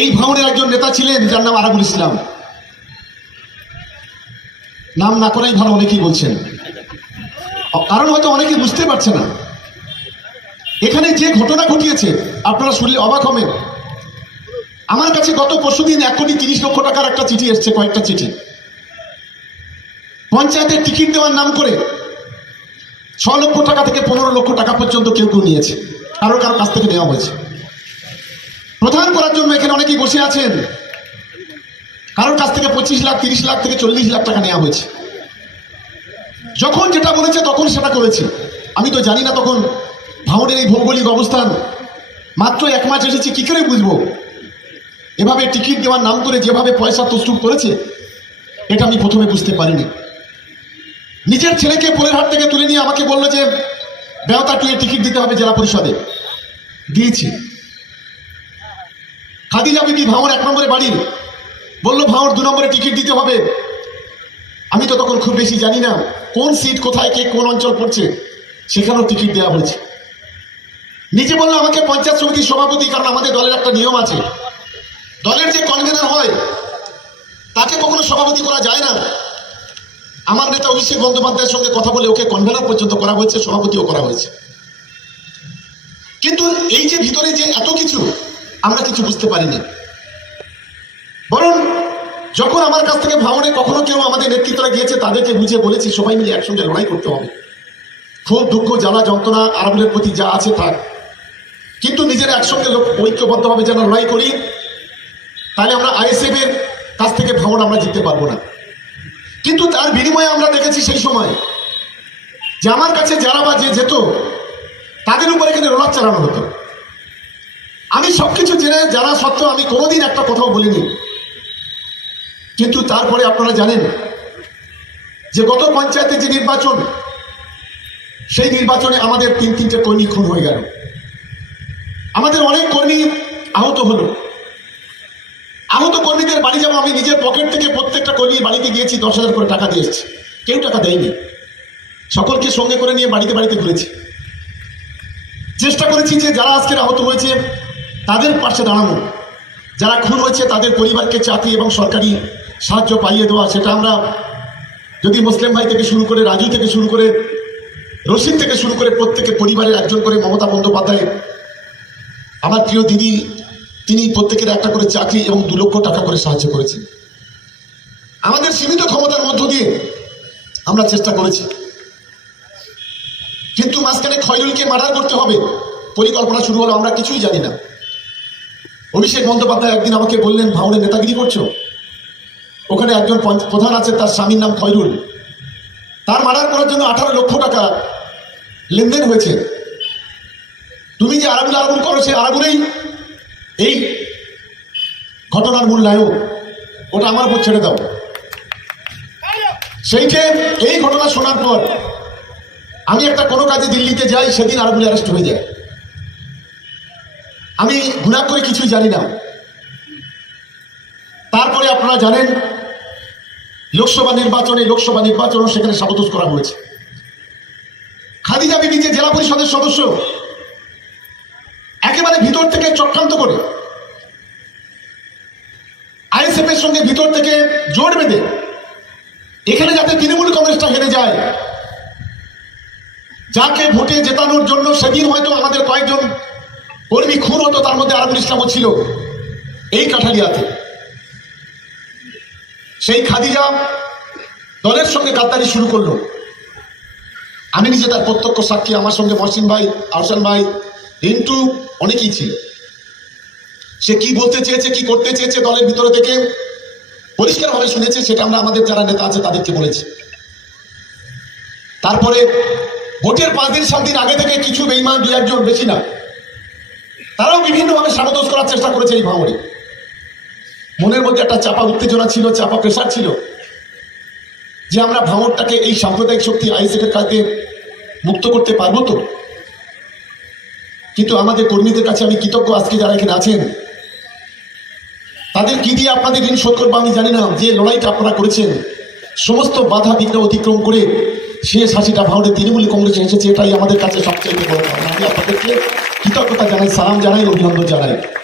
এই ভ্রমণের একজন নেতা ছিলেন যার নাম আরাবুল ইসলাম নাম না করাই ভালো অনেকেই বলছেন কারণ হয়তো অনেকে বুঝতে পারছে না এখানে যে ঘটনা ঘটিয়েছে আপনারা শুনলে অবাক হবেন আমার কাছে গত পরশু দিন এক কোটি তিরিশ লক্ষ টাকার একটা চিঠি এসছে কয়েকটা চিঠি পঞ্চায়েতের টিকিট দেওয়ার নাম করে ছ লক্ষ টাকা থেকে পনেরো লক্ষ টাকা পর্যন্ত কেউ কেউ নিয়েছে কারো কারো কাছ থেকে নেওয়া হয়েছে প্রধান করার জন্য এখানে অনেকেই বসে আছেন কারোর কাছ থেকে পঁচিশ লাখ তিরিশ লাখ থেকে চল্লিশ লাখ টাকা নেওয়া হয়েছে যখন যেটা বলেছে তখন সেটা করেছে আমি তো জানি না তখন ভাঙনের এই ভৌগোলিক অবস্থান মাত্র এক মাস এসেছে কী করে বুঝবো এভাবে টিকিট দেওয়ার নাম করে যেভাবে পয়সা তসরুপ করেছে এটা আমি প্রথমে বুঝতে পারিনি নিজের ছেলেকে পোলের হাট থেকে তুলে নিয়ে আমাকে বললো যে বেওতা টুয়ে টিকিট দিতে হবে জেলা পরিষদে দিয়েছি খাদিজা বিবি ভাঁওর এক নম্বরে বাড়ির বললো ভাঁওর দু নম্বরে টিকিট দিতে হবে আমি তো তখন খুব বেশি জানি না কোন সিট কোথায় কে কোন অঞ্চল পড়ছে সেখানেও টিকিট দেওয়া হয়েছে নিজে বললো আমাকে পঞ্চায়েত সমিতির সভাপতি কারণ আমাদের দলের একটা নিয়ম আছে দলের যে কনভেনার হয় তাকে কখনো সভাপতি করা যায় না আমার নেতা অভিষেক বন্দ্যোপাধ্যায়ের সঙ্গে কথা বলে ওকে কনভেনার পর্যন্ত করা হয়েছে সভাপতিও করা হয়েছে কিন্তু এই যে ভিতরে যে এত কিছু আমরা কিছু বুঝতে পারিনি বরং যখন আমার কাছ থেকে ভাবনে কখনো কেউ আমাদের নেতৃত্বরা গিয়েছে তাদেরকে বুঝে বলেছি সবাই মিলে একসঙ্গে লড়াই করতে হবে ক্ষোভ দুঃখ জ্বালা যন্ত্রণা আরবের প্রতি যা আছে তার কিন্তু নিজেরা একসঙ্গে ঐক্যবদ্ধভাবে যেন লড়াই করি তাহলে আমরা আইএসএফ এর কাছ থেকে ভাবন আমরা জিততে পারবো না কিন্তু তার বিনিময়ে আমরা দেখেছি সেই সময় যে আমার কাছে যারা বা যে যেত তাদের উপরে কিন্তু রোলার চালানো হতো আমি সবকিছু জেনে যারা সত্য আমি কোনোদিন একটা কথাও বলিনি কিন্তু তারপরে আপনারা জানেন যে গত পঞ্চায়েতে যে নির্বাচন সেই নির্বাচনে আমাদের তিন তিনটে কর্মী খুন হয়ে গেল আমাদের অনেক কর্মী আহত হলো আহত কর্মীদের বাড়ি যাবো আমি নিজের পকেট থেকে প্রত্যেকটা কর্মী বাড়িতে গিয়েছি দশ হাজার করে টাকা দিয়েছি কেউ টাকা দেয়নি সকলকে সঙ্গে করে নিয়ে বাড়িতে বাড়িতে ঘুরেছি চেষ্টা করেছি যে যারা আজকের আহত হয়েছে তাদের পাশে দাঁড়ানো যারা খুন হয়েছে তাদের পরিবারকে চাকরি এবং সরকারি সাহায্য পাইয়ে দেওয়া সেটা আমরা যদি মুসলিম ভাই থেকে শুরু করে রাজু থেকে শুরু করে রশিদ থেকে শুরু করে প্রত্যেকের পরিবারের একজন করে মমতা বন্দ্যোপাধ্যায় আমার প্রিয় দিদি তিনি প্রত্যেকের একটা করে চাকরি এবং দু লক্ষ টাকা করে সাহায্য করেছেন আমাদের সীমিত ক্ষমতার মধ্য দিয়ে আমরা চেষ্টা করেছি কিন্তু মাঝখানে খয়রুলকে মার্ডার করতে হবে পরিকল্পনা শুরু হলো আমরা কিছুই জানি না অভিষেক বন্দ্যোপাধ্যায় একদিন আমাকে বললেন ভাউরে নেতাগিরি করছো ওখানে একজন প্রধান আছে তার স্বামীর নাম খয়রুল তার মার্ডার করার জন্য আঠারো লক্ষ টাকা লেনদেন হয়েছে তুমি যে আরামুল আরামুল করো সে আরামুলেই এই ঘটনার মূল নায়ক ওটা আমার উপর ছেড়ে দাও সেইটে এই ঘটনা শোনার পর আমি একটা কোনো কাজে দিল্লিতে যাই সেদিন আরাগুলি অ্যারেস্ট হয়ে যায় আমি গুণা করে কিছুই জানি না তারপরে আপনারা জানেন লোকসভা নির্বাচনে লোকসভা নির্বাচনও সেখানে সাবতোষ করা হয়েছে খাদিজা বিবি যে জেলা পরিষদের সদস্য একেবারে ভিতর থেকে চক্রান্ত করে আইএসএফ এর সঙ্গে ভিতর থেকে জোট বেঁধে এখানে যাতে তৃণমূল কংগ্রেসটা হেরে যায় যাকে ভোটে জেতানোর জন্য সেদিন হয়তো আমাদের কয়েকজন কর্মী খুন হতো তার মধ্যে আরবুল ইসলামও ছিল এই কাঠালিয়াতে সেই খাদিজা দলের সঙ্গে গাদ্দারি শুরু করলো আমি নিজে তার প্রত্যক্ষ সাক্ষী আমার সঙ্গে মহসিন ভাই আহসান ভাই রিন্টু অনেকেই ছিল সে কি বলতে চেয়েছে কি করতে চেয়েছে দলের ভিতরে থেকে পরিষ্কারভাবে শুনেছে সেটা আমরা আমাদের যারা নেতা আছে তাদেরকে বলেছি তারপরে ভোটের পাঁচ দিন সাত দিন আগে থেকে কিছু বেইমান দু একজন বেশি না তারাও বিভিন্নভাবে সারদোষ করার চেষ্টা করেছে এই ভাঙড়ে মনের মধ্যে একটা চাপা উত্তেজনা ছিল চাপা প্রেশার ছিল যে আমরা ভাঙরটাকে এই সাম্প্রদায়িক শক্তি আইসিটের কাছে মুক্ত করতে পারবো তো কিন্তু আমাদের কর্মীদের কাছে আমি কৃতজ্ঞ আজকে যারা এখানে আছেন তাদের কি দিয়ে আপনাদের ঋণ শোধ করবো আমি জানি না যে লড়াইটা আপনারা করেছেন সমস্ত বাধা বিঘ্ন অতিক্রম করে শেষ হাসিটা ভাঙড়ে তৃণমূল কংগ্রেসে এসেছে এটাই আমাদের কাছে সবচেয়ে বড় আমি আপনাদেরকে কৃতজ্ঞতা জানাই সালাম জানাই অভিনন্দন জানাই